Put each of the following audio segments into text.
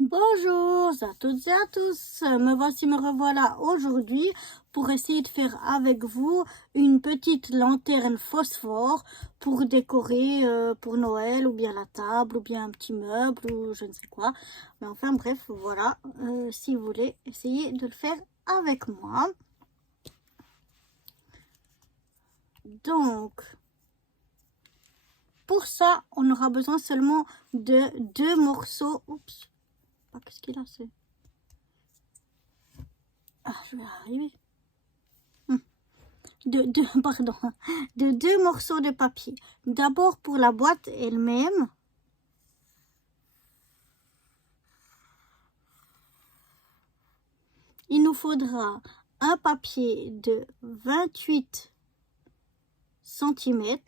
Bonjour à toutes et à tous, me revoilà aujourd'hui pour essayer de faire avec vous une petite lanterne phosphore pour décorer pour Noël ou bien la table ou bien un petit meuble ou je ne sais quoi. Mais enfin bref, voilà, si vous voulez essayer de le faire avec moi. Donc, pour ça, on aura besoin seulement de 2 morceaux. Oups. Qu'est-ce qu'il a, c'est... Ah, je vais arriver. De 2 morceaux de papier. D'abord pour la boîte elle-même. Il nous faudra un papier de 28 cm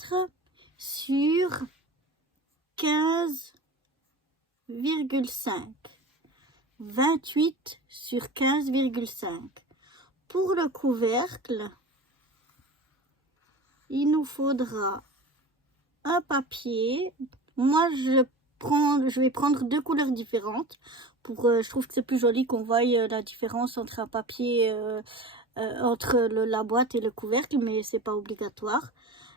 sur 15,5. 28 sur 15,5. Pour le couvercle, il nous faudra un papier. Moi, je vais prendre 2 couleurs différentes. Je trouve que c'est plus joli qu'on voie la différence entre un papier, entre la boîte et le couvercle, mais c'est pas obligatoire.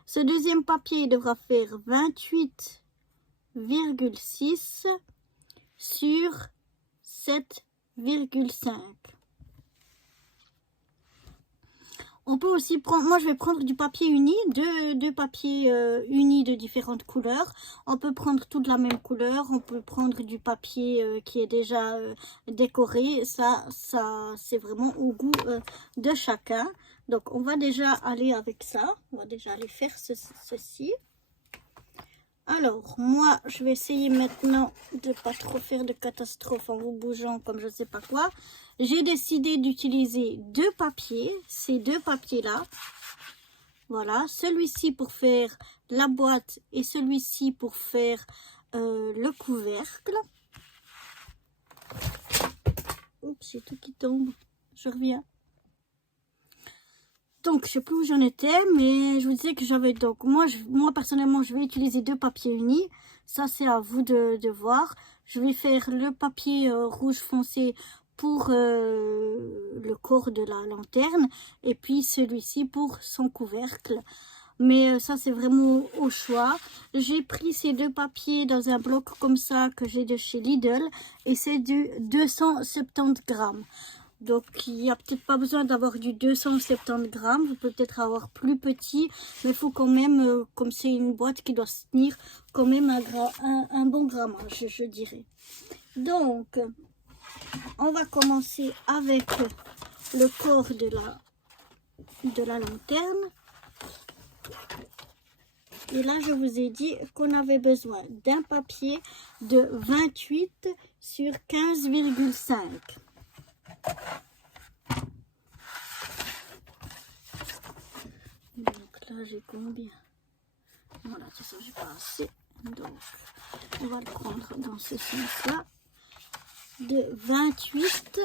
Ce deuxième papier devra faire 28,6 sur 7,5. On peut aussi prendre, moi je vais prendre du papier uni, deux papiers unis de différentes couleurs. On peut prendre toute la même couleur, on peut prendre du papier qui est déjà décoré. Ça c'est vraiment au goût de chacun. Donc on va déjà aller avec ça, on va déjà aller faire ceci. Alors, moi, je vais essayer maintenant de ne pas trop faire de catastrophe en vous bougeant comme je ne sais pas quoi. J'ai décidé d'utiliser 2 papiers, ces 2 papiers-là. Voilà, celui-ci pour faire la boîte et celui-ci pour faire le couvercle. Oups, j'ai tout qui tombe. Je reviens. Donc, je sais plus où j'en étais, mais je vous disais que j'avais donc, moi personnellement, je vais utiliser 2 papiers unis. Ça, c'est à vous de voir. Je vais faire le papier rouge foncé pour le corps de la lanterne et puis celui-ci pour son couvercle. Mais ça, c'est vraiment au choix. J'ai pris ces 2 papiers dans un bloc comme ça que j'ai de chez Lidl et c'est du 270 grammes. Donc, il n'y a peut-être pas besoin d'avoir du 270 grammes. Vous pouvez peut-être avoir plus petit. Mais il faut quand même, comme c'est une boîte qui doit se tenir, quand même un bon grammage, je dirais. Donc, on va commencer avec le corps de la lanterne. Et là, je vous ai dit qu'on avait besoin d'un papier de 28 sur 15,5. Donc là, j'ai combien? Voilà, c'est ça, j'ai pas assez. Donc, on va le prendre dans ce sens-là. De 28.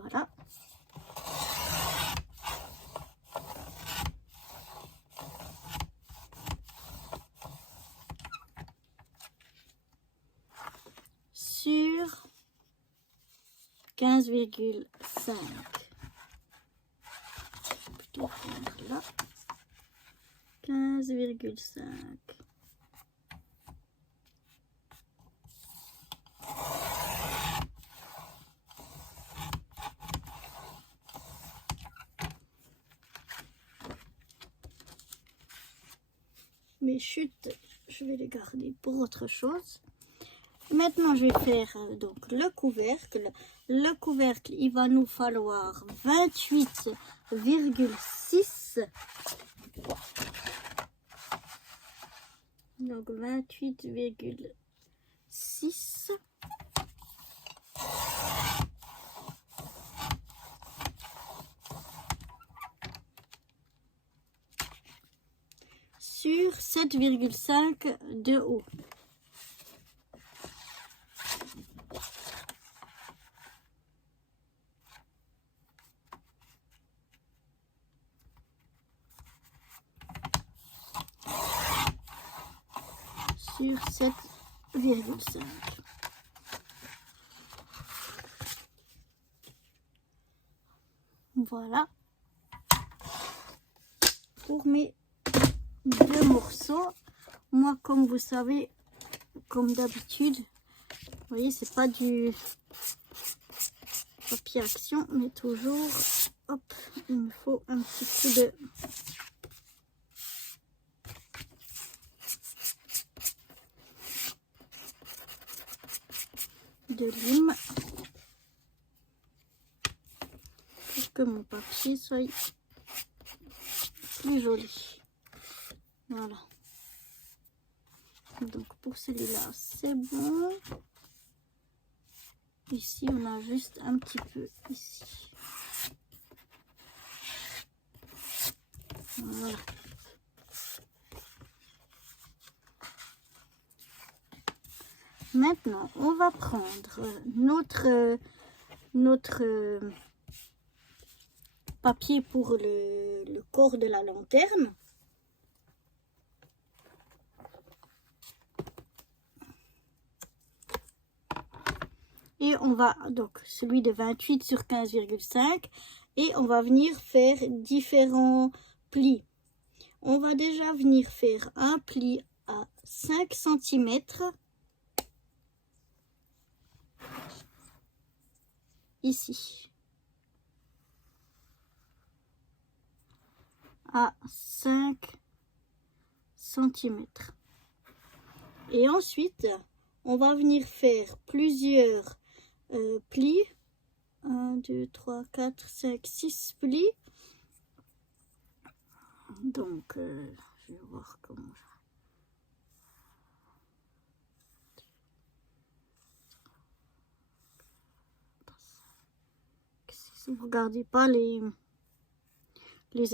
Voilà. Sur 15,5. Plutôt prendre là. 15,5. Mes chutes, je vais les garder pour autre chose. Maintenant, je vais faire donc le couvercle. Le couvercle, il va nous falloir 28,6. Donc 28,6. Sur 7,5 de haut. sur 7,5. Voilà. Pour mes 2 morceaux. Moi, comme vous savez, comme d'habitude, vous voyez, c'est pas du papier action, mais toujours, hop, il me faut un petit coup de lime pour que mon papier soit plus joli. Voilà. Donc pour celui-là, c'est bon. Ici, on a juste un petit peu ici. Voilà. Maintenant, on va prendre notre papier pour le corps de la lanterne. Et on va, donc, celui de 28 sur 15,5. Et on va venir faire différents plis. On va déjà venir faire un pli à 5 cm. Ici. À 5 cm. Et ensuite, on va venir faire plusieurs plis. 1, 2, 3, 4, 5, 6 plis. Donc, je vais voir comment si vous ne regardez pas les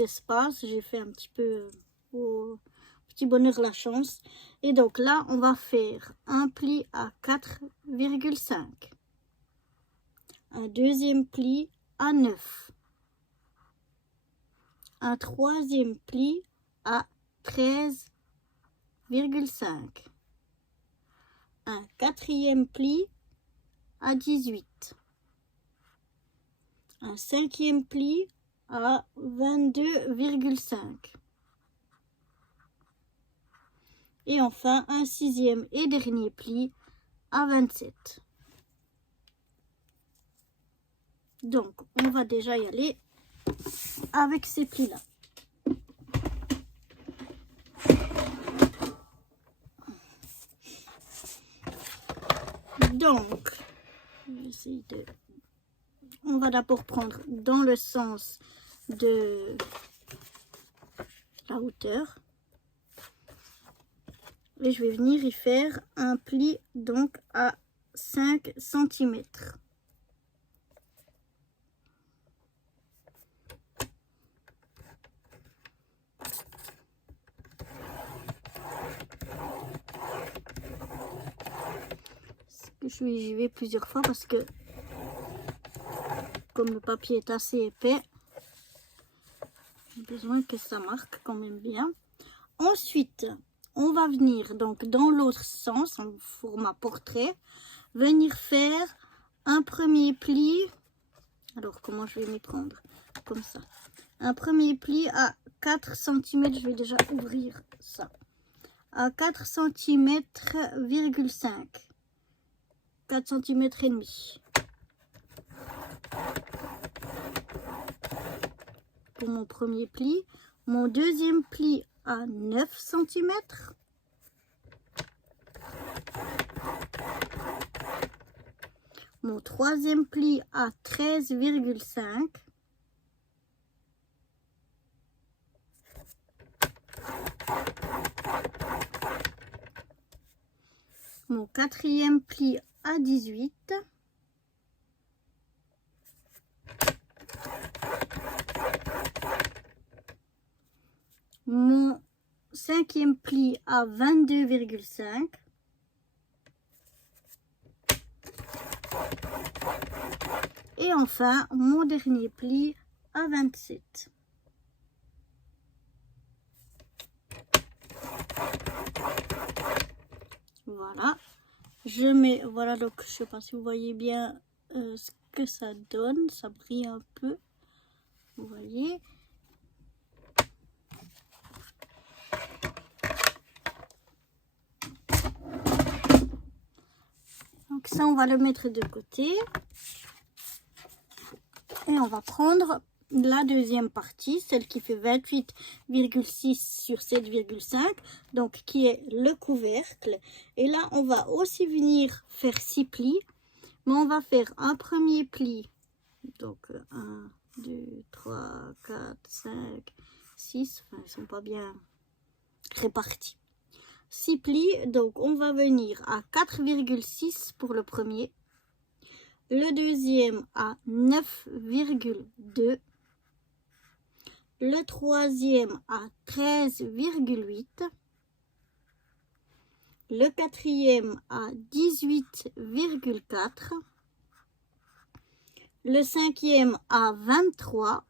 espaces, j'ai fait un petit peu au petit bonheur la chance. Et donc là, on va faire un pli à 4,5. Un deuxième pli à 9. Un troisième pli à 13,5. Un quatrième pli à 18. Un cinquième pli à 22,5. Et enfin, un sixième et dernier pli à 27. Donc, on va déjà y aller avec ces plis-là. Donc, on va d'abord prendre dans le sens de la hauteur. Et je vais venir y faire un pli donc à 5 cm. J'y vais plusieurs fois parce que comme le papier est assez épais, j'ai besoin que ça marque quand même bien. Ensuite, on va venir donc dans l'autre sens, en format portrait, venir faire un premier pli. Alors, comment je vais m'y prendre? Comme ça. Un premier pli à 4 cm. Je vais déjà ouvrir ça. À 4 cm,5. 4 cm et demi. Pour mon premier pli. Mon deuxième pli à 9 cm. Mon troisième pli à 13,5. Mon quatrième pli à 18. Mon cinquième pli à 22,5. Et enfin, mon dernier pli à 27. Voilà. Je mets, voilà, donc je sais pas si vous voyez bien ce que ça donne. Ça brille un peu. Vous voyez. Donc ça, on va le mettre de côté. Et on va prendre la deuxième partie, celle qui fait 28,6 sur 7,5, donc qui est le couvercle. Et là, on va aussi venir faire 6 plis, mais on va faire un premier pli. Donc 1, 2, 3, 4, 5, 6, enfin ils sont pas bien répartis. 6 plis, donc on va venir à 4,6 pour le premier. Le deuxième à 9,2. Le troisième à 13,8. Le quatrième à 18,4. Le cinquième à 23.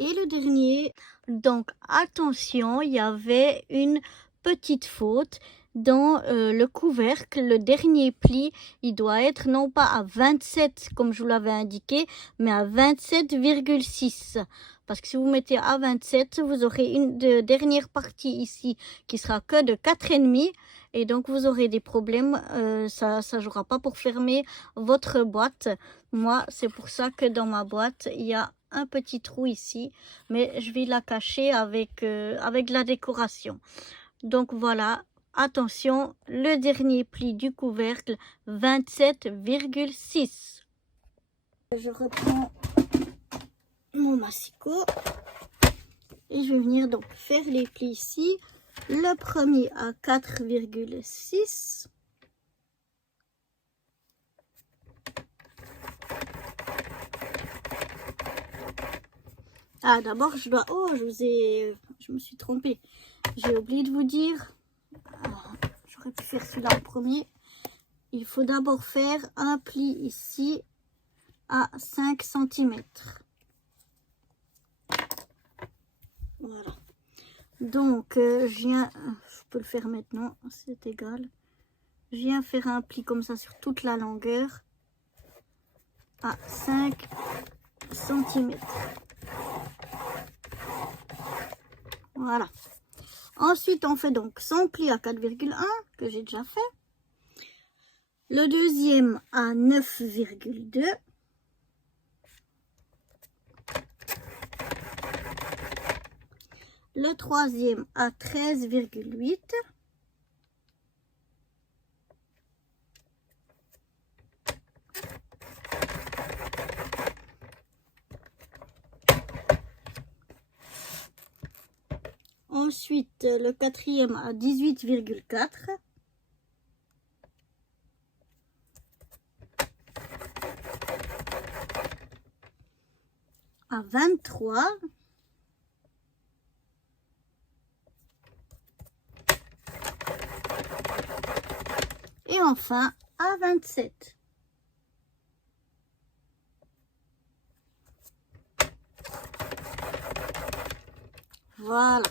Et le dernier. Donc attention, il y avait une petite faute. Dans le couvercle, le dernier pli, il doit être non pas à 27 comme je vous l'avais indiqué, mais à 27,6. Parce que si vous mettez à 27, vous aurez une dernière partie ici qui sera que de 4,5. Et donc vous aurez des problèmes, ça ne jouera pas pour fermer votre boîte. Moi, c'est pour ça que dans ma boîte, il y a un petit trou ici. Mais je vais la cacher avec la décoration. Donc voilà. Attention, le dernier pli du couvercle, 27,6. Je reprends mon massicot et je vais venir donc faire les plis ici. Le premier à 4,6. Ah, d'abord, je dois... Oh, je me suis trompée. J'ai oublié de vous dire... J'aurais pu faire celui-là en premier. Il faut d'abord faire un pli ici à 5 cm. Voilà. Donc, je peux le faire maintenant, c'est égal. Je viens faire un pli comme ça sur toute la longueur à 5 cm. Voilà. Ensuite, on fait donc son pli à 4,1 que j'ai déjà fait. Le deuxième à 9,2. Le troisième à 13,8. Ensuite, le quatrième à 18,4. À 23. Et enfin, à 27. Voilà.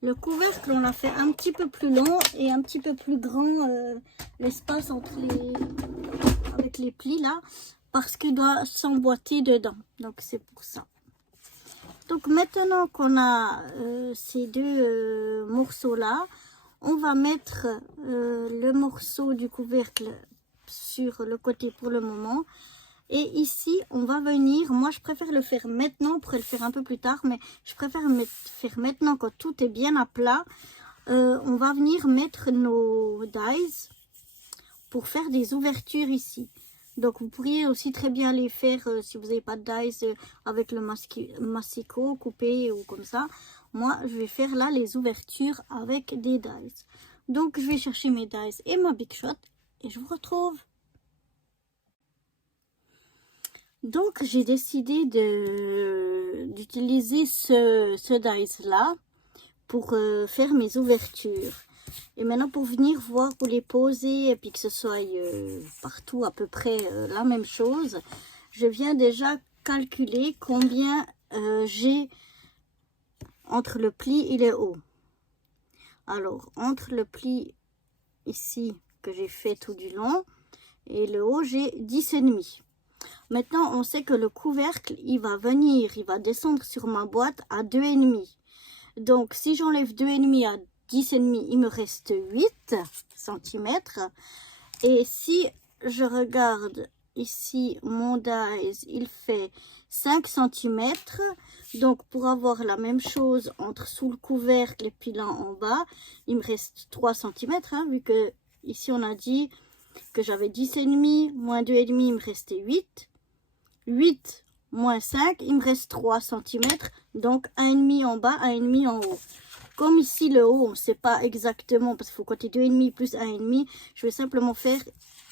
Le couvercle, on l'a fait un petit peu plus long et un petit peu plus grand, l'espace avec les plis là, parce qu'il doit s'emboîter dedans. Donc c'est pour ça. Donc maintenant qu'on a ces deux morceaux là, on va mettre le morceau du couvercle sur le côté pour le moment. Et ici, on va venir, moi je préfère le faire maintenant, on pourrait le faire un peu plus tard, mais je préfère faire maintenant quand tout est bien à plat. On va venir mettre nos dies pour faire des ouvertures ici. Donc vous pourriez aussi très bien les faire si vous n'avez pas de dies avec le massicot coupé ou comme ça. Moi je vais faire là les ouvertures avec des dies. Donc je vais chercher mes dies et ma Big Shot et je vous retrouve. Donc j'ai décidé d'utiliser ce dies là pour faire mes ouvertures. Et maintenant pour venir voir où les poser et puis que ce soit partout à peu près la même chose, je viens déjà calculer combien j'ai entre le pli et le haut. Alors, entre le pli ici que j'ai fait tout du long et le haut, j'ai 10,5. Maintenant, on sait que le couvercle, il va descendre sur ma boîte à 2,5. Donc, si j'enlève 2,5 à 10,5, il me reste 8 cm. Et si je regarde ici, mon dies, il fait 5 cm. Donc, pour avoir la même chose entre sous le couvercle et puis là en bas, il me reste 3 cm, hein, vu que ici, on a dit que j'avais 10,5, moins 2,5, il me restait 8. 8 moins 5, il me reste 3 cm. Donc, 1,5 en bas, 1,5 en haut. Comme ici, le haut, on ne sait pas exactement, parce qu'il faut compter 2,5 plus 1,5. Je vais simplement faire...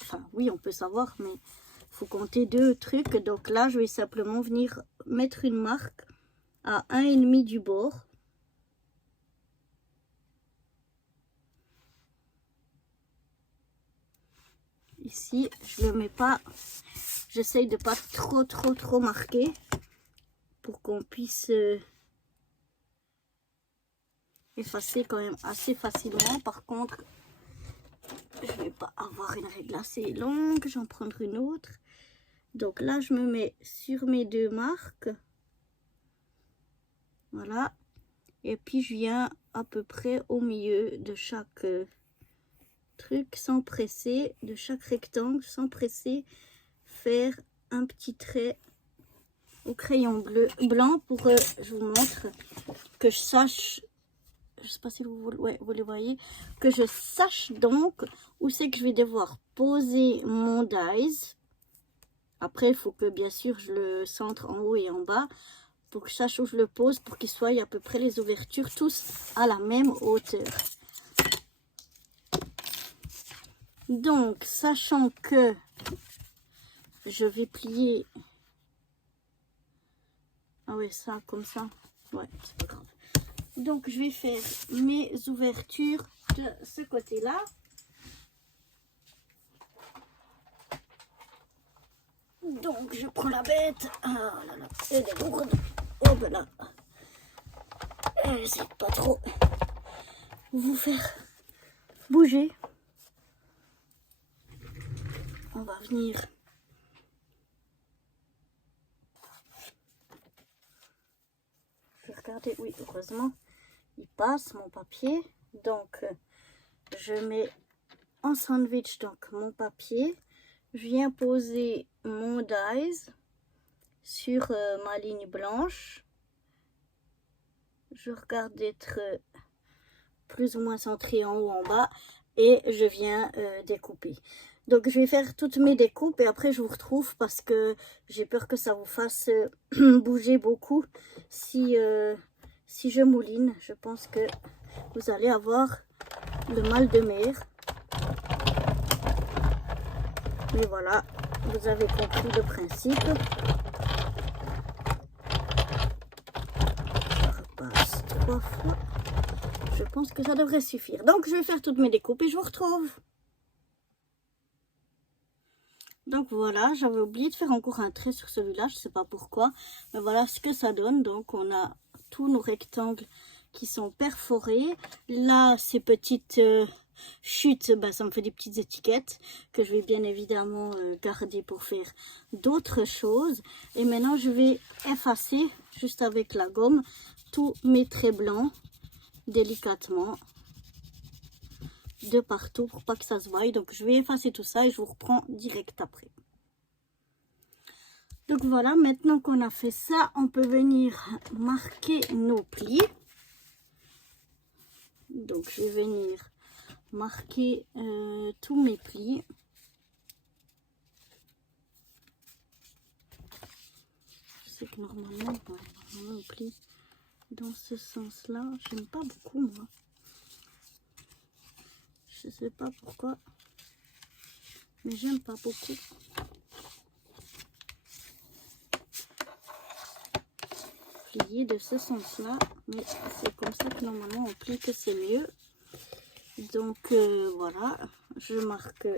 Enfin, oui, on peut savoir, mais il faut compter 2 trucs. Donc là, je vais simplement venir mettre une marque à 1,5 du bord. Ici, je ne le mets pas... J'essaye de ne pas trop marquer pour qu'on puisse effacer quand même assez facilement. Par contre, je ne vais pas avoir une règle assez longue, j'en prendre une autre. Donc là, je me mets sur mes 2 marques. Voilà. Et puis, je viens à peu près au milieu de chaque truc, sans presser, de chaque rectangle, sans presser, faire un petit trait au crayon blanc pour, je vous montre, que je sache, je sais pas si vous les voyez, que je sache donc où c'est que je vais devoir poser mon dies. Après, il faut que bien sûr je le centre en haut et en bas pour que je sache où je le pose pour qu'il soit à peu près les ouvertures tous à la même hauteur. Donc, sachant que je vais plier... Ah ouais, ça, comme ça. Ouais, c'est pas grave. Donc, je vais faire mes ouvertures de ce côté-là. Donc, je prends la bête. Ah là là, elle est lourde. Oh ben là. J'essaie de pas trop vous faire bouger. On va venir... Je vais regarder, oui, heureusement, il passe mon papier. Donc, je mets en sandwich donc mon papier. Je viens poser mon dies sur ma ligne blanche. Je regarde d'être plus ou moins centré en haut, en bas. Et je viens découper. Donc, je vais faire toutes mes découpes et après, je vous retrouve parce que j'ai peur que ça vous fasse bouger beaucoup si je mouline. Je pense que vous allez avoir le mal de mer. Mais voilà, vous avez compris le principe. Je repasse 3 fois. Je pense que ça devrait suffire. Donc, je vais faire toutes mes découpes et je vous retrouve. Donc voilà, j'avais oublié de faire encore un trait sur celui-là, je ne sais pas pourquoi. Mais voilà ce que ça donne. Donc on a tous nos rectangles qui sont perforés. Là, ces petites chutes, bah, ça me fait des petites étiquettes que je vais bien évidemment garder pour faire d'autres choses. Et maintenant, je vais effacer juste avec la gomme tous mes traits blancs délicatement de partout pour pas que ça se voie. Donc je vais effacer tout ça et je vous reprends direct après. Donc voilà, maintenant qu'on a fait ça, on peut venir marquer nos plis. Donc je vais venir marquer tous mes plis. Je sais que normalement on plie dans ce sens là. J'aime pas beaucoup moi. Je sais pas pourquoi, mais j'aime pas beaucoup. Plier de ce sens là, mais c'est comme ça que normalement on plie que c'est mieux. Donc voilà, je marque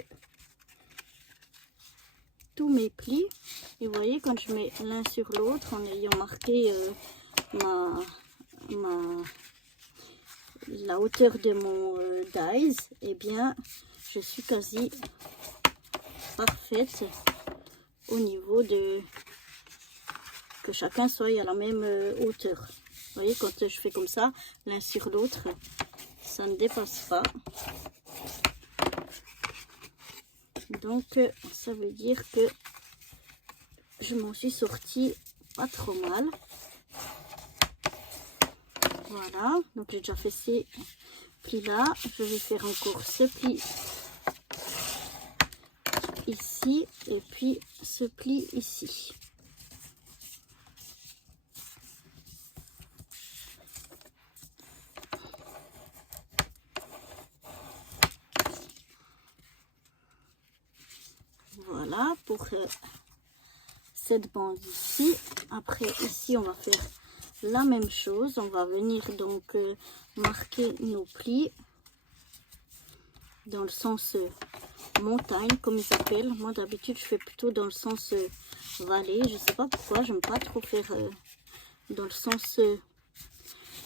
tous mes plis et vous voyez quand je mets l'un sur l'autre en ayant marqué la hauteur de mon dies, eh bien, je suis quasi parfaite au niveau de... que chacun soit à la même hauteur. Vous voyez, quand je fais comme ça, l'un sur l'autre, ça ne dépasse pas. Donc, ça veut dire que je m'en suis sortie pas trop mal. Voilà, donc j'ai déjà fait ces plis là. Je vais faire encore ce pli ici et puis ce pli ici. Voilà pour cette bande ici. Après ici on va faire la même chose. On va venir donc marquer nos plis dans le sens montagne comme ils appellent. Moi d'habitude je fais plutôt dans le sens vallée. Je sais pas pourquoi, j'aime pas trop faire dans le sens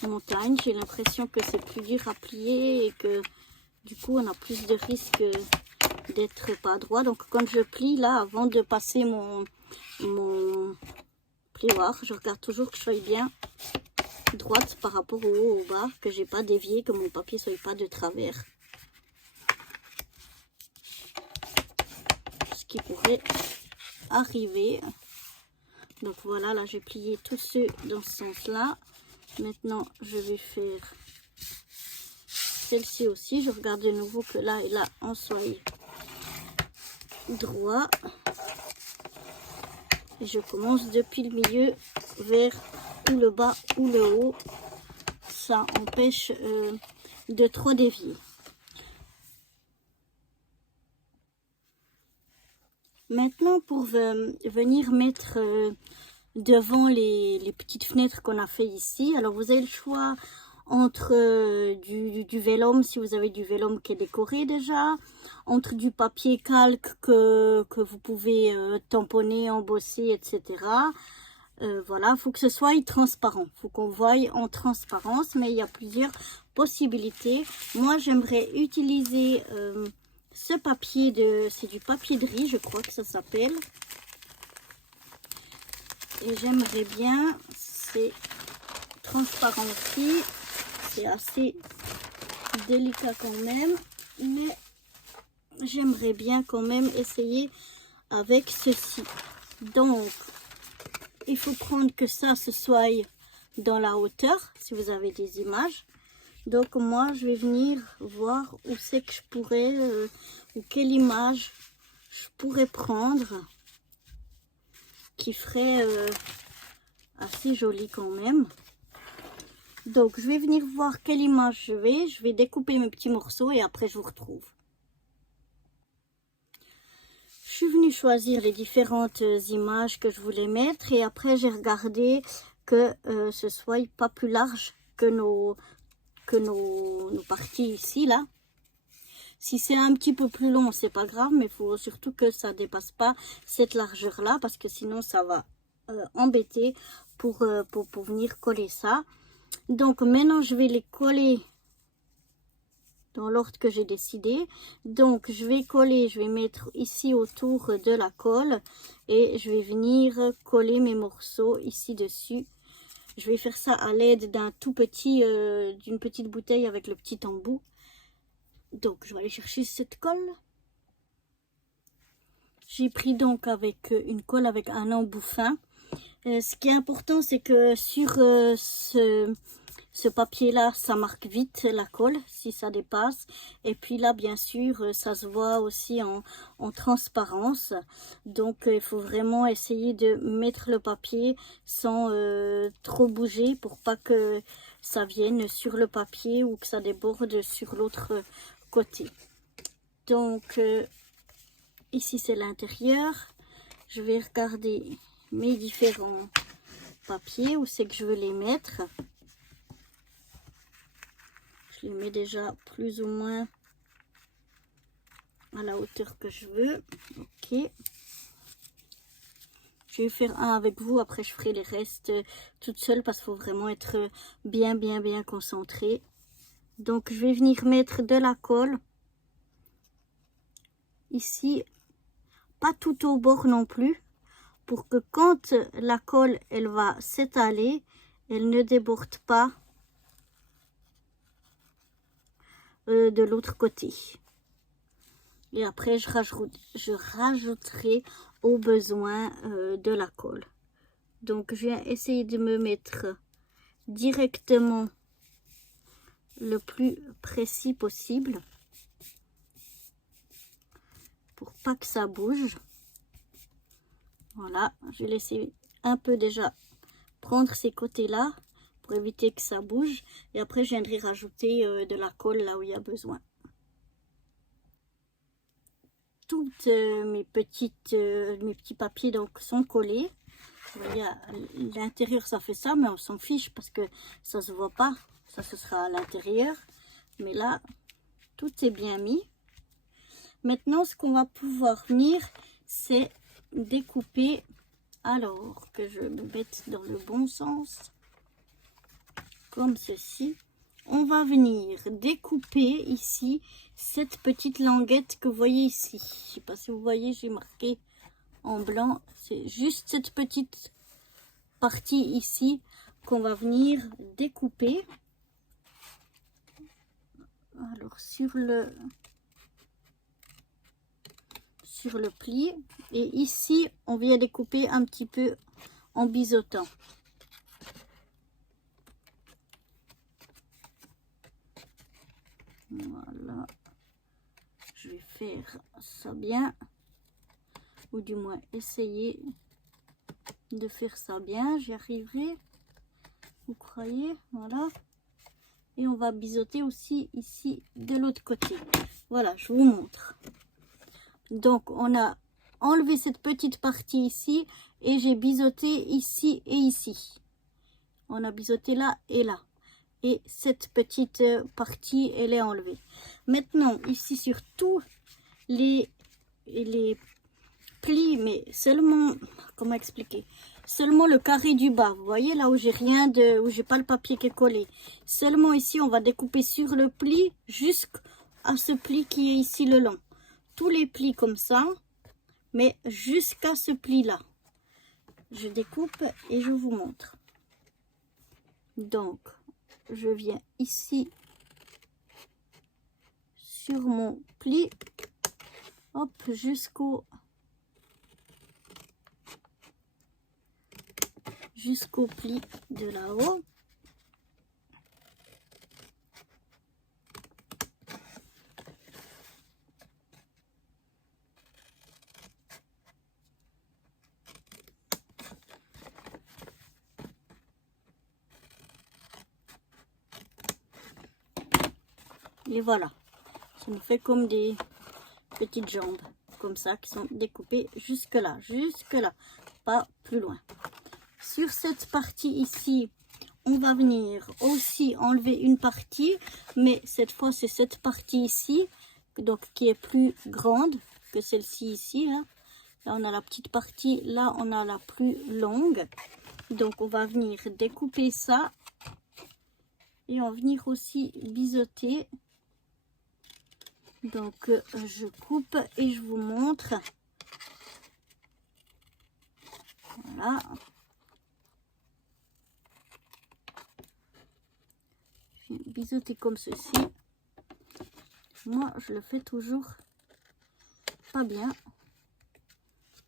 montagne. J'ai l'impression que c'est plus dur à plier et que du coup on a plus de risques d'être pas droit. Donc quand je plie là, avant de passer mon plioir, je regarde toujours que je sois bien droite par rapport au haut, au bas, que j'ai pas dévié, que mon papier soit pas de travers, ce qui pourrait arriver. Donc voilà, là j'ai plié tous ceux dans ce sens là. Maintenant je vais faire celle-ci aussi. Je regarde de nouveau que là et là on soit droit. Et je commence depuis le milieu vers ou le bas ou le haut. Ça empêche de trop dévier. Maintenant, pour venir mettre devant les petites fenêtres qu'on a fait ici, alors vous avez le choix entre du vélum, si vous avez du vélum qui est décoré déjà, entre du papier calque que vous pouvez tamponner, embosser, etc. Voilà, il faut que ce soit transparent, il faut qu'on voie en transparence, mais il y a plusieurs possibilités. Moi, j'aimerais utiliser ce papier, c'est du papier de riz, je crois que ça s'appelle. Et j'aimerais bien, c'est transparent aussi, c'est assez délicat quand même, mais j'aimerais bien quand même essayer avec ceci. Donc, il faut prendre que ça se soit dans la hauteur, si vous avez des images. Donc moi, je vais venir voir où c'est que je pourrais, ou quelle image je pourrais prendre qui ferait assez joli quand même. Donc je vais venir voir quelle image je vais découper mes petits morceaux et après je vous retrouve. Je suis venue choisir les différentes images que je voulais mettre et après j'ai regardé que ce soit pas plus large que nos parties ici là. Si c'est un petit peu plus long, c'est pas grave, mais il faut surtout que ça dépasse pas cette largeur là parce que sinon ça va embêter pour venir coller ça. Donc maintenant je vais les coller dans l'ordre que j'ai décidé. Donc je vais coller, je vais mettre ici autour de la colle et je vais venir coller mes morceaux ici dessus. Je vais faire ça à l'aide d'un tout petit, d'une petite bouteille avec le petit embout. Donc je vais aller chercher cette colle. J'ai pris donc avec une colle avec un embout fin. Ce qui est important, c'est que sur ce papier là, ça marque vite la colle si ça dépasse. Et puis là, bien sûr, ça se voit aussi en transparence. Donc il faut vraiment essayer de mettre le papier sans trop bouger pour pas que ça vienne sur le papier ou que ça déborde sur l'autre côté. Donc ici c'est l'intérieur. Je vais regarder mes différents papiers, où c'est que je veux les mettre. Je les mets déjà plus ou moins à la hauteur que je veux. Ok. Je vais faire un avec vous, après je ferai les restes toute seule parce qu'il faut vraiment être bien concentré. Donc je vais venir mettre de la colle ici, pas tout au bord non plus, pour que quand la colle elle va s'étaler, elle ne déborde pas de l'autre côté. Et après je rajouterai au besoin de la colle. Donc je viens essayer de me mettre directement le plus précis possible pour pas que ça bouge. Voilà, je vais laisser un peu déjà prendre ces côtés là pour éviter que ça bouge, et après je viendrai rajouter de la colle là où il y a besoin. Toutes mes petits papiers donc sont collés. Vous voyez, à l'intérieur ça fait ça, mais on s'en fiche parce que ça se voit pas, ça ce sera à l'intérieur. Mais là tout est bien mis. Maintenant ce qu'on va pouvoir venir, c'est découper. Alors que je me mette dans le bon sens, comme ceci, on va venir découper ici cette petite languette que vous voyez ici. Je sais pas si vous voyez, j'ai marqué en blanc, c'est juste cette petite partie ici qu'on va venir découper. Alors sur le pli, et ici on vient découper un petit peu en biseautant. Voilà, je vais faire ça bien, ou du moins essayer de faire ça bien. J'y arriverai, vous croyez? Voilà, et on va biseauter aussi ici de l'autre côté. Voilà, je vous montre. Donc on a enlevé cette petite partie ici et j'ai biseauté ici et ici. On a biseauté là et là, et cette petite partie elle est enlevée. Maintenant ici sur tous les plis, mais seulement, comment expliquer, seulement le carré du bas, vous voyez là où j'ai rien de, où j'ai pas le papier qui est collé, seulement ici on va découper sur le pli jusqu'à ce pli qui est ici le long. Tous les plis comme ça, mais jusqu'à ce pli là je découpe et je vous montre. Donc je viens ici sur mon pli, hop, jusqu'au pli de là-haut. Et voilà, ça nous fait comme des petites jambes comme ça qui sont découpées jusque là, pas plus loin. Sur cette partie ici, on va venir aussi enlever une partie, mais cette fois c'est cette partie ici, donc qui est plus grande que celle-ci ici. Hein. Là on a la petite partie, là on a la plus longue. Donc on va venir découper ça et en venir aussi biseauter. Donc je coupe et je vous montre. Voilà. Je vais biseauter comme ceci. Moi je le fais toujours pas bien,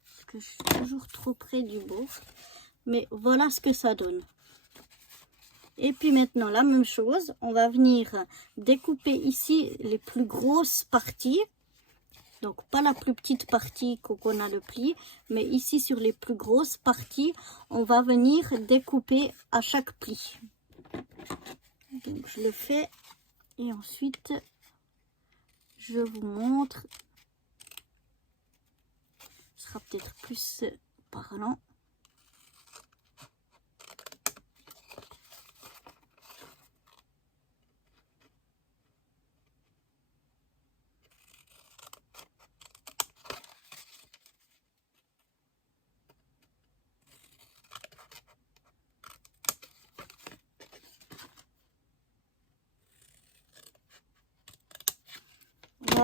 parce que je suis toujours trop près du bord. Mais voilà ce que ça donne. Et puis maintenant la même chose, on va venir découper ici les plus grosses parties. Donc pas la plus petite partie qu'on a le pli, mais ici sur les plus grosses parties, on va venir découper à chaque pli. Donc je le fais et ensuite je vous montre. Ce sera peut-être plus parlant.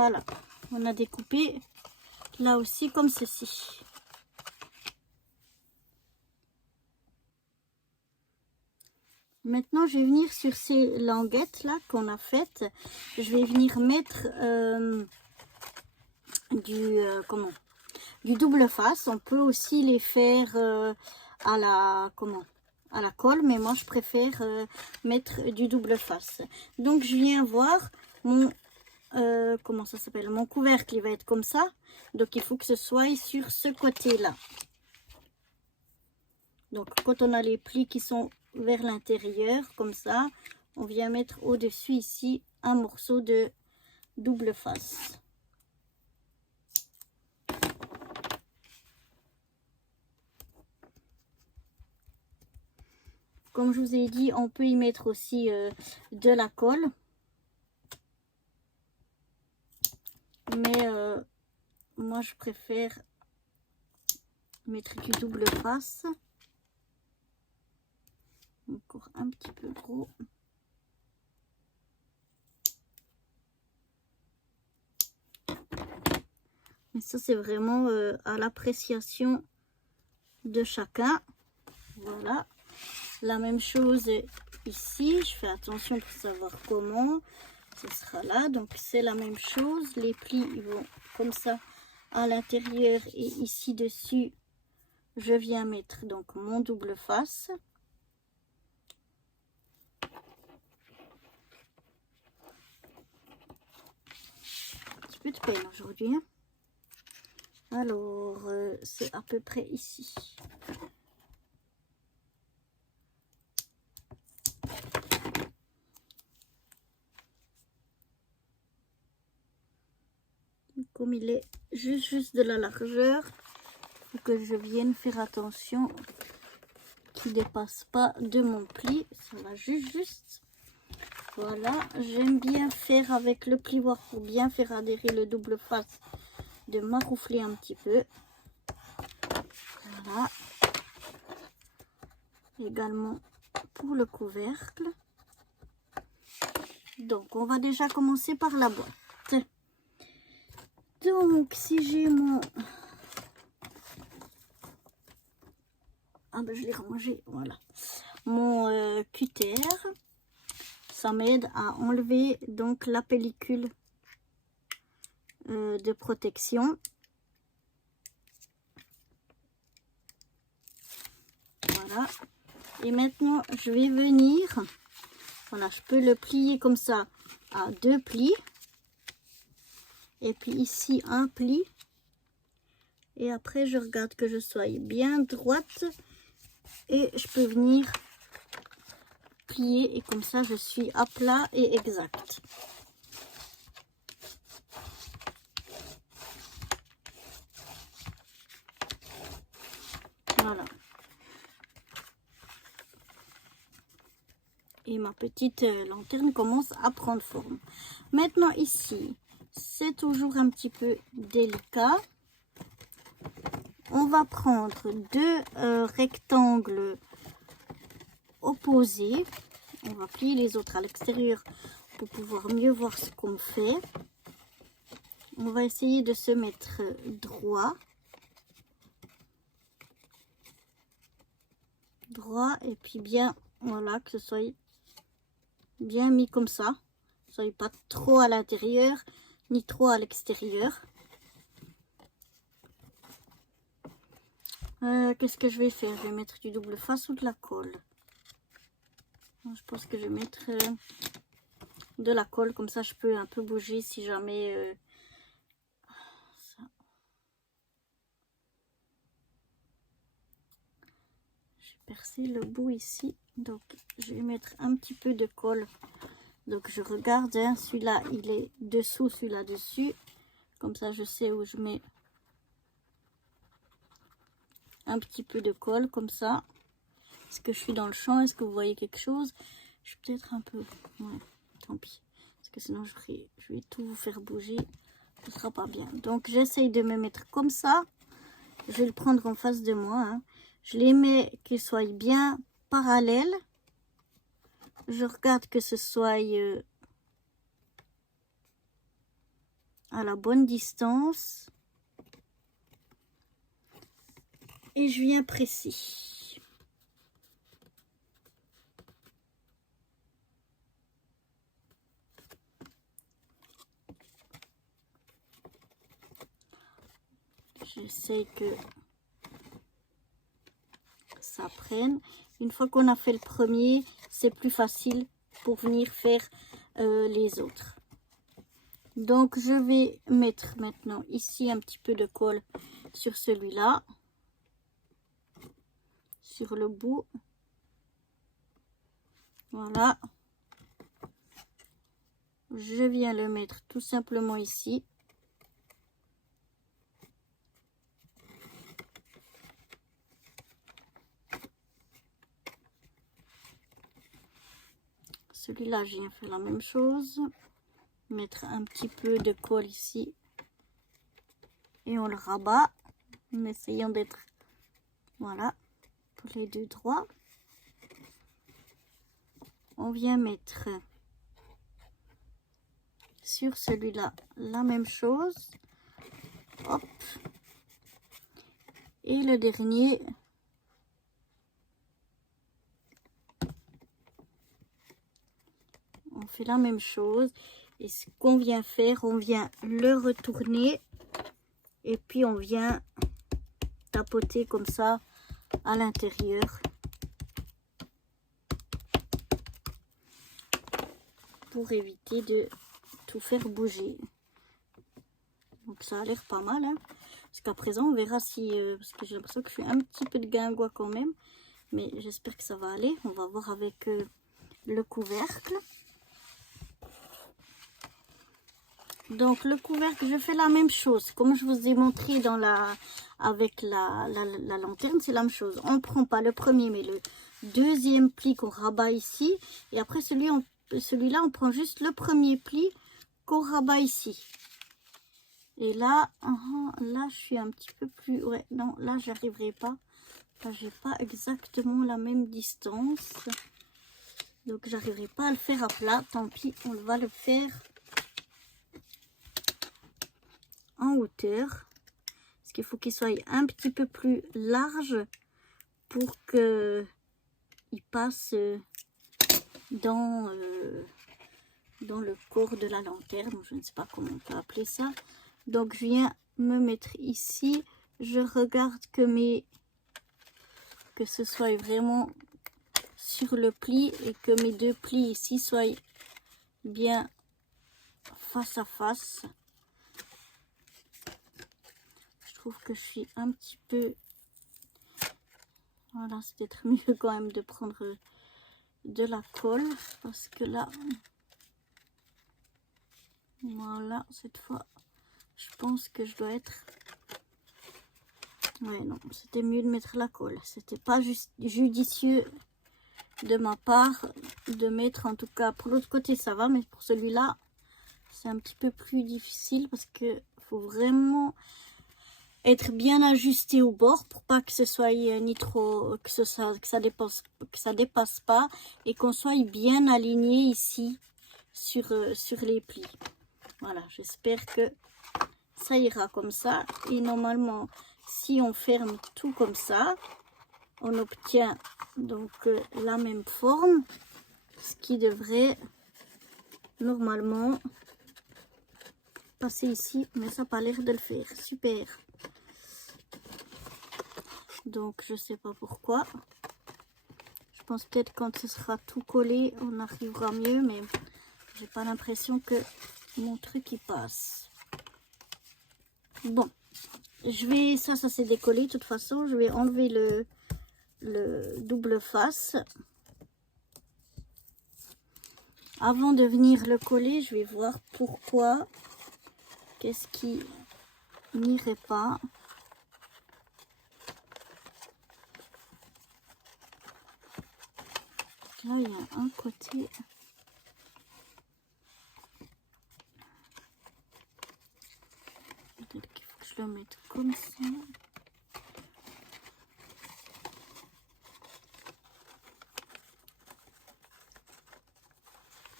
Voilà, on a découpé là aussi comme ceci. Maintenant, je vais venir sur ces languettes là qu'on a faites. Je vais venir mettre du double face. On peut aussi les faire à la colle, mais moi je préfère mettre du double face. Donc je viens voir mon comment ça s'appelle, mon couvercle, il va être comme ça. Donc il faut que ce soit sur ce côté là. Donc quand on a les plis qui sont vers l'intérieur comme ça, on vient mettre au dessus ici un morceau de double face. Comme je vous ai dit, on peut y mettre aussi de la colle, mais moi je préfère mettre du double face. Encore un petit peu gros. Mais ça c'est vraiment à l'appréciation de chacun. Voilà. La même chose ici. Je fais attention pour savoir comment. Ce sera là. Donc c'est la même chose. Les plis ils vont comme ça à l'intérieur et ici dessus. Je viens mettre donc mon double face. Peu de peine aujourd'hui, hein. Alors c'est à peu près ici. Comme il est juste de la largeur, il faut que je vienne faire attention qu'il ne dépasse pas de mon pli. Ça va juste. Voilà, j'aime bien faire avec le plioir pour bien faire adhérer le double face, de maroufler un petit peu. Voilà. Également pour le couvercle. Donc, on va déjà commencer par la boîte. Donc, si j'ai mon... Ah ben, je l'ai rangé, voilà. Mon cutter. Ça m'aide à enlever donc la pellicule de protection. Voilà. Et maintenant, je vais venir... Voilà, je peux le plier comme ça à 2 plis. Et puis ici, un pli. Et après, je regarde que je sois bien droite. Et je peux venir plier. Et comme ça, je suis à plat et exact. Voilà. Et ma petite lanterne commence à prendre forme. Maintenant ici, c'est toujours un petit peu délicat. On va prendre 2 rectangles opposés. On va plier les autres à l'extérieur pour pouvoir mieux voir ce qu'on fait. On va essayer de se mettre droit. Droit et puis bien, voilà, que ce soit bien mis comme ça. Soyez pas trop à l'intérieur ni trop à l'extérieur. Qu'est-ce que je vais faire? Je vais mettre du double face ou de la colle. Je pense que je vais mettre de la colle, comme ça je peux un peu bouger si jamais ça. J'ai percé le bout ici, donc je vais mettre un petit peu de colle. Donc je regarde, hein, celui-là il est dessous, celui-là dessus, comme ça je sais où je mets un petit peu de colle comme ça. Est-ce que je suis dans le champ? Est-ce que vous voyez quelque chose? Je suis peut-être un peu... Ouais, tant pis. Parce que sinon je vais tout vous faire bouger. Ce sera pas bien. Donc j'essaye de me mettre comme ça. Je vais le prendre en face de moi. Hein. Je les mets qu'ils soient bien parallèles. Je regarde que ce soit à la bonne distance. Et je viens presser. J'essaie que ça prenne. Une fois qu'on a fait le premier, c'est plus facile pour venir faire les autres. Donc je vais mettre maintenant ici un petit peu de colle sur celui-là, sur le bout. Voilà. Je viens le mettre tout simplement ici. Celui-là, je viens faire la même chose. Mettre un petit peu de colle ici. Et on le rabat. En essayant d'être... Voilà. Pour les deux droits. On vient mettre sur celui-là la même chose. Hop. Et le dernier... On fait la même chose. Et ce qu'on vient faire, on vient le retourner. Et puis on vient tapoter comme ça à l'intérieur. Pour éviter de tout faire bouger. Donc ça a l'air pas mal. Hein. Jusqu'à présent, on verra si... parce que j'ai l'impression que je suis un petit peu de guingois quand même. Mais j'espère que ça va aller. On va voir avec le couvercle. Donc le couvercle, je fais la même chose. Comme je vous ai montré dans avec la lanterne, c'est la même chose. On ne prend pas le premier, mais le deuxième pli qu'on rabat ici. Et après celui-là, on prend juste le premier pli qu'on rabat ici. Et là, là, je suis un petit peu plus... Ouais, non, là, j'arriverai pas. Là, j'ai pas exactement la même distance. Donc, j'arriverai pas à le faire à plat. Tant pis, on va le faire en hauteur. Parce qu'il faut qu'il soit un petit peu plus large pour que il passe dans le corps de la lanterne. Je ne sais pas comment on peut appeler ça. Donc, je viens me mettre ici. Je regarde que ce soit vraiment sur le pli et que mes deux plis ici soient bien face à face. Je trouve que je suis un petit peu... Voilà, c'est peut-être mieux quand même de prendre de la colle parce que là... Voilà, cette fois, je pense que je dois être... Ouais, non, c'était mieux de mettre la colle. C'était pas juste judicieux de ma part de mettre, en tout cas, pour l'autre côté, ça va, mais pour celui-là, c'est un petit peu plus difficile parce que faut vraiment être bien ajusté au bord pour pas que ce soit ni trop, que ça dépasse pas et qu'on soit bien aligné ici sur les plis. Voilà, j'espère que ça ira comme ça. Et normalement, si on ferme tout comme ça, on obtient donc la même forme, ce qui devrait normalement passer ici, mais ça n'a pas l'air de le faire. Super. Donc je sais pas pourquoi. Je pense peut-être quand ce sera tout collé, on arrivera mieux, mais j'ai pas l'impression que mon truc y passe. Bon, je vais, ça s'est décollé de toute façon. Je vais enlever le double face. Avant de venir le coller, je vais voir pourquoi, qu'est-ce qui n'irait pas. Là, il y a un côté. Peut-être qu'il faut que je le mette comme ça.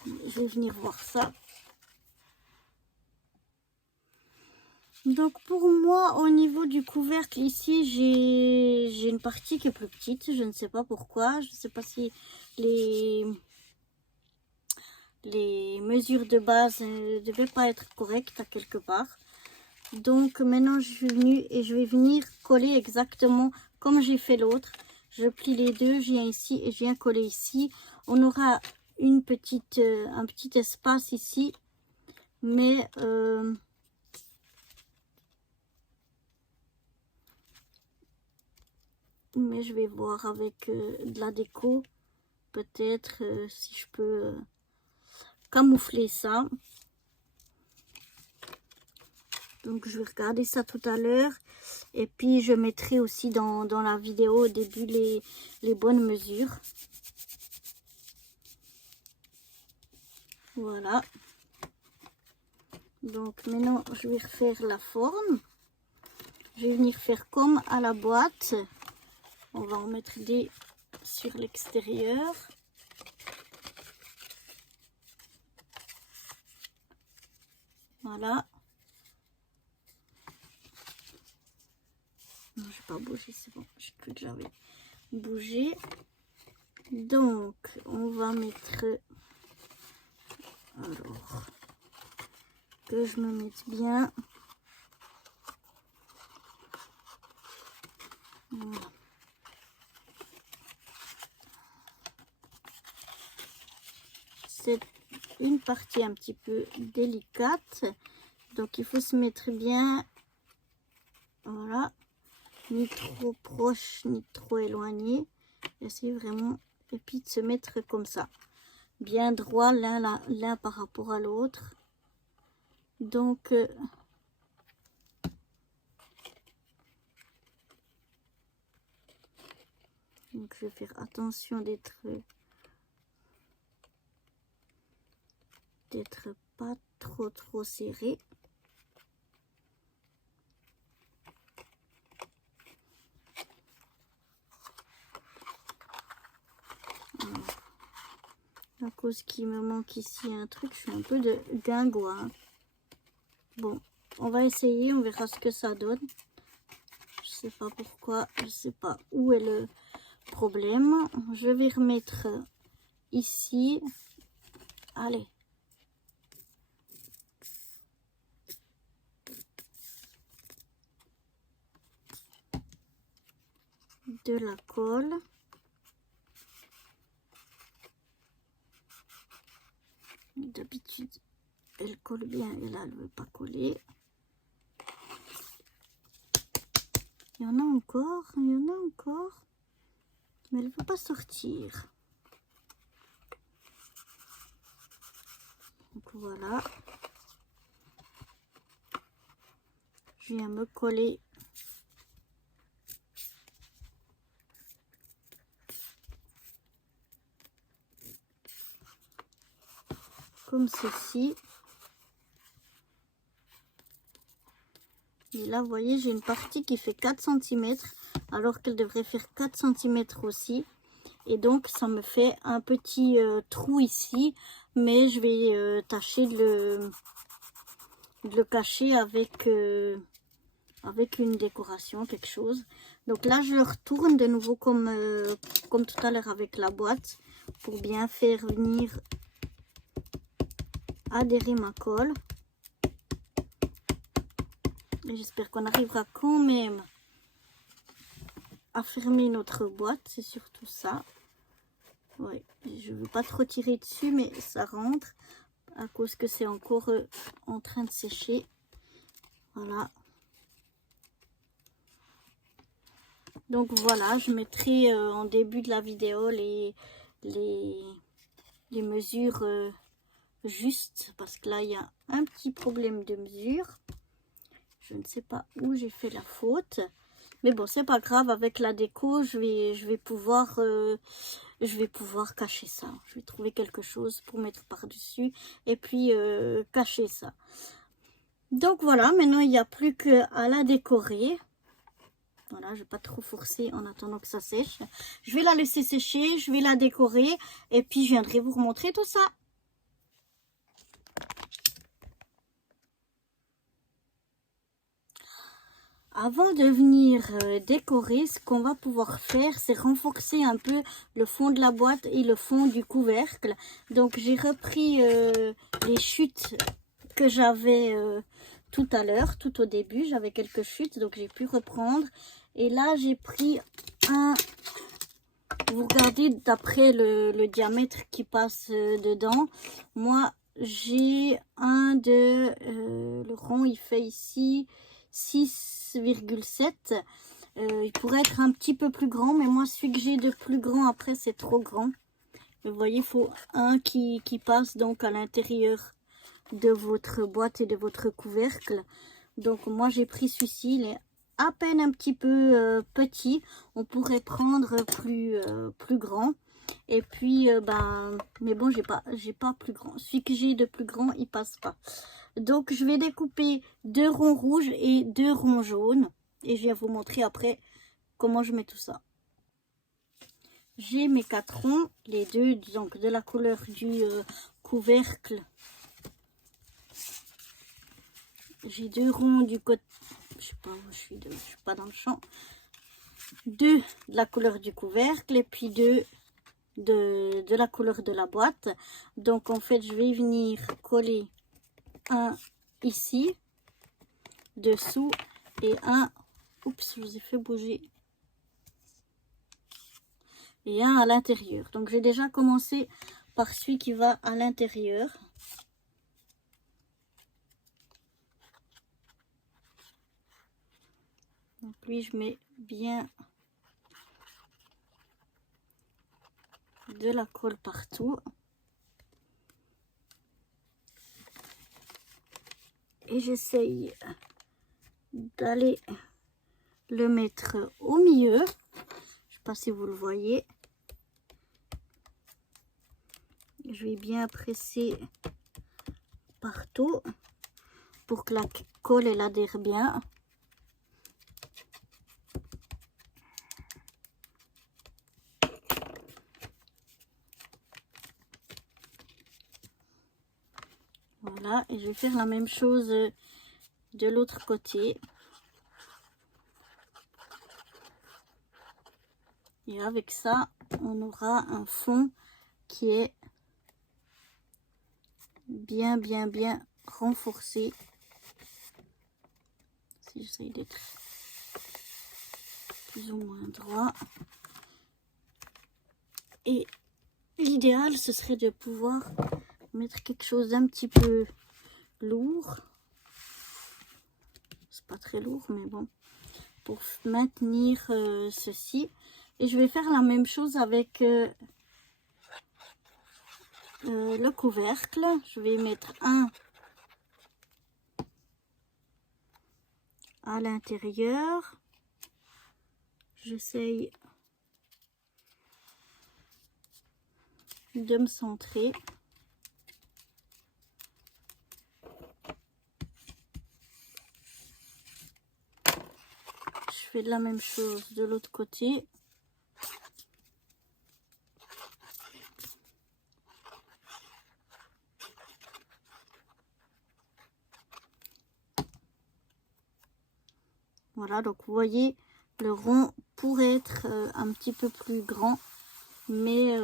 Je vais venir voir ça. Donc pour moi, au niveau du couvercle ici, j'ai une partie qui est plus petite. Je ne sais pas pourquoi. Je ne sais pas si les mesures de base ne devaient pas être correctes à quelque part. Donc maintenant, je suis venue et je vais venir coller exactement comme j'ai fait l'autre. Je plie les deux, je viens ici et je viens coller ici. On aura un petit espace ici, mais je vais voir avec de la déco, peut-être si je peux camoufler ça. Donc je vais regarder ça tout à l'heure. Et puis je mettrai aussi dans la vidéo au début les bonnes mesures. Voilà. Donc maintenant je vais refaire la forme. Je vais venir faire comme à la boîte. On va en mettre des sur l'extérieur. Voilà. Non, je vais pas bouger, c'est bon. J'ai cru que j'avais bougé. Donc, on va mettre... Alors, que je me mette bien. Voilà. C'est une partie un petit peu délicate. Donc, il faut se mettre bien. Voilà. Ni trop proche, ni trop éloigné. Essayer vraiment, et puis de se mettre comme ça. Bien droit l'un par rapport à l'autre. Donc, je vais faire attention d'être pas trop serré. À cause qu'il me manque ici un truc, je suis un peu de guingouin. Hein. Bon, on va essayer, on verra ce que ça donne. Je sais pas pourquoi, je sais pas où est le problème. Je vais remettre ici. Allez. De la colle. D'habitude, elle colle bien et là, elle ne veut pas coller. Il y en a encore, mais elle ne veut pas sortir. Donc voilà. Je viens me coller comme ceci. Et là, vous voyez, j'ai une partie qui fait 4 cm, alors qu'elle devrait faire 4 cm aussi. Et donc, ça me fait un petit trou ici, mais je vais tâcher de le cacher avec une décoration, quelque chose. Donc là, je le retourne de nouveau comme tout à l'heure avec la boîte, pour bien faire venir adhérer ma colle. Et j'espère qu'on arrivera quand même à fermer notre boîte, c'est surtout ça. Oui, je ne veux pas trop tirer dessus, mais ça rentre à cause que c'est encore en train de sécher. Voilà. Donc voilà, je mettrai en début de la vidéo les mesures justes, parce que là il y a un petit problème de mesure. Je ne sais pas où j'ai fait la faute, mais bon, c'est pas grave. Avec la déco, je vais pouvoir cacher ça. Je vais trouver quelque chose pour mettre par dessus et puis cacher ça. Donc voilà, maintenant il n'y a plus qu'à la décorer. Voilà, je ne vais pas trop forcer en attendant que ça sèche. Je vais la laisser sécher, je vais la décorer et puis je viendrai vous remontrer tout ça. avant de venir décorer, ce qu'on va pouvoir faire, c'est renforcer un peu le fond de la boîte et le fond du couvercle. Donc j'ai repris les chutes que j'avais tout à l'heure, tout au début. J'avais quelques chutes, donc j'ai pu reprendre. Et là, j'ai pris un... Vous regardez d'après le diamètre qui passe dedans. Moi, j'ai un de... le rond, il fait ici 6,7. Il pourrait être un petit peu plus grand, mais moi, celui que j'ai de plus grand, après, c'est trop grand. Vous voyez, il faut un qui passe donc à l'intérieur de votre boîte et de votre couvercle. Donc, moi, j'ai pris celui-ci. Il est à peine un petit peu petit. On pourrait prendre plus grand. Et puis, mais bon, j'ai pas plus grand. Celui que j'ai de plus grand, il passe pas. Donc, je vais découper 2 ronds rouges et 2 ronds jaunes. Et je vais vous montrer après comment je mets tout ça. J'ai mes 4 ronds, les deux donc de la couleur du couvercle. J'ai 2 ronds du côté, je sais pas où je suis pas dans le champ. 2 de la couleur du couvercle et puis 2 de la couleur de la boîte. Donc en fait, je vais venir coller un ici, dessous, et un, oups, je vous ai fait bouger, et un à l'intérieur. Donc j'ai déjà commencé par celui qui va à l'intérieur. Donc lui, je mets bien de la colle partout. Et j'essaye d'aller le mettre au milieu. Je ne sais pas si vous le voyez. Je vais bien presser partout pour que la colle elle adhère bien. Voilà, et je vais faire la même chose de l'autre côté. Et avec ça, on aura un fond qui est bien renforcé. Si j'essaye d'être plus ou moins droit. Et l'idéal, ce serait de pouvoir mettre quelque chose d'un petit peu lourd. C'est pas très lourd, mais bon. Pour maintenir ceci. Et je vais faire la même chose avec le couvercle. Je vais mettre un à l'intérieur. J'essaye de me centrer. Je fais la même chose de l'autre côté. Voilà, donc vous voyez, le rond pourrait être un petit peu plus grand. Mais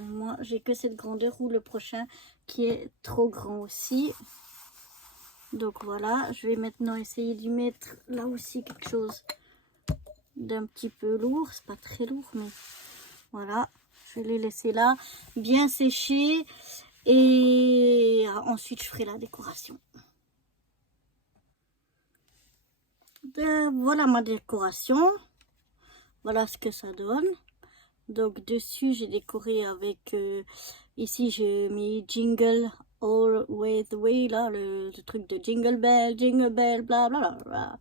moi, j'ai que cette grandeur ou le prochain qui est trop grand aussi. Donc voilà, je vais maintenant essayer d'y mettre là aussi quelque chose d'un petit peu lourd. C'est pas très lourd, mais voilà. Je vais les laisser là, bien sécher. Et ensuite, je ferai la décoration. Voilà ma décoration. Voilà ce que ça donne. Donc dessus j'ai décoré avec ici j'ai mis Jingle All the Way, là le truc de Jingle Bell bla bla bla bla.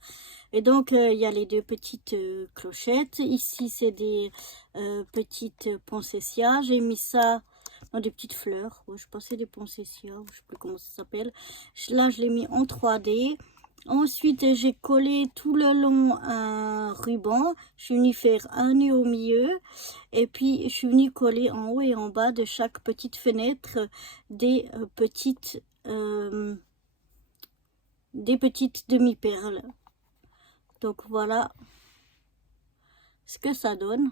Et donc il y a les 2 petites clochettes. Ici c'est des petites poinsettias. J'ai mis ça dans des petites fleurs. Ouais, je pensais des poinsettias, je sais plus comment ça s'appelle. Là je l'ai mis en 3D. Ensuite, j'ai collé tout le long un ruban. Je suis venue faire un nœud au milieu. Et puis, je suis venue coller en haut et en bas de chaque petite fenêtre des petites demi-perles. Donc voilà ce que ça donne.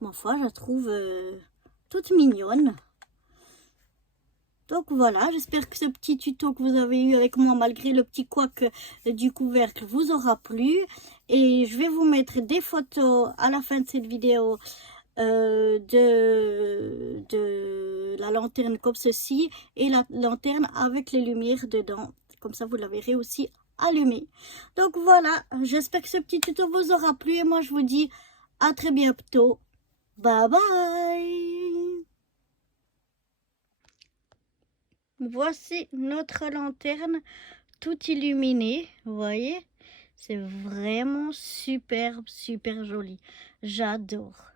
Ma foi, je la trouve toute mignonne. Donc voilà, j'espère que ce petit tuto que vous avez eu avec moi, malgré le petit couac du couvercle, vous aura plu. Et je vais vous mettre des photos à la fin de cette vidéo de la lanterne comme ceci et la lanterne avec les lumières dedans. Comme ça, vous la verrez aussi allumée. Donc voilà, j'espère que ce petit tuto vous aura plu et moi je vous dis à très bientôt. Bye bye! Voici notre lanterne toute illuminée, vous voyez? C'est vraiment superbe, super joli. J'adore.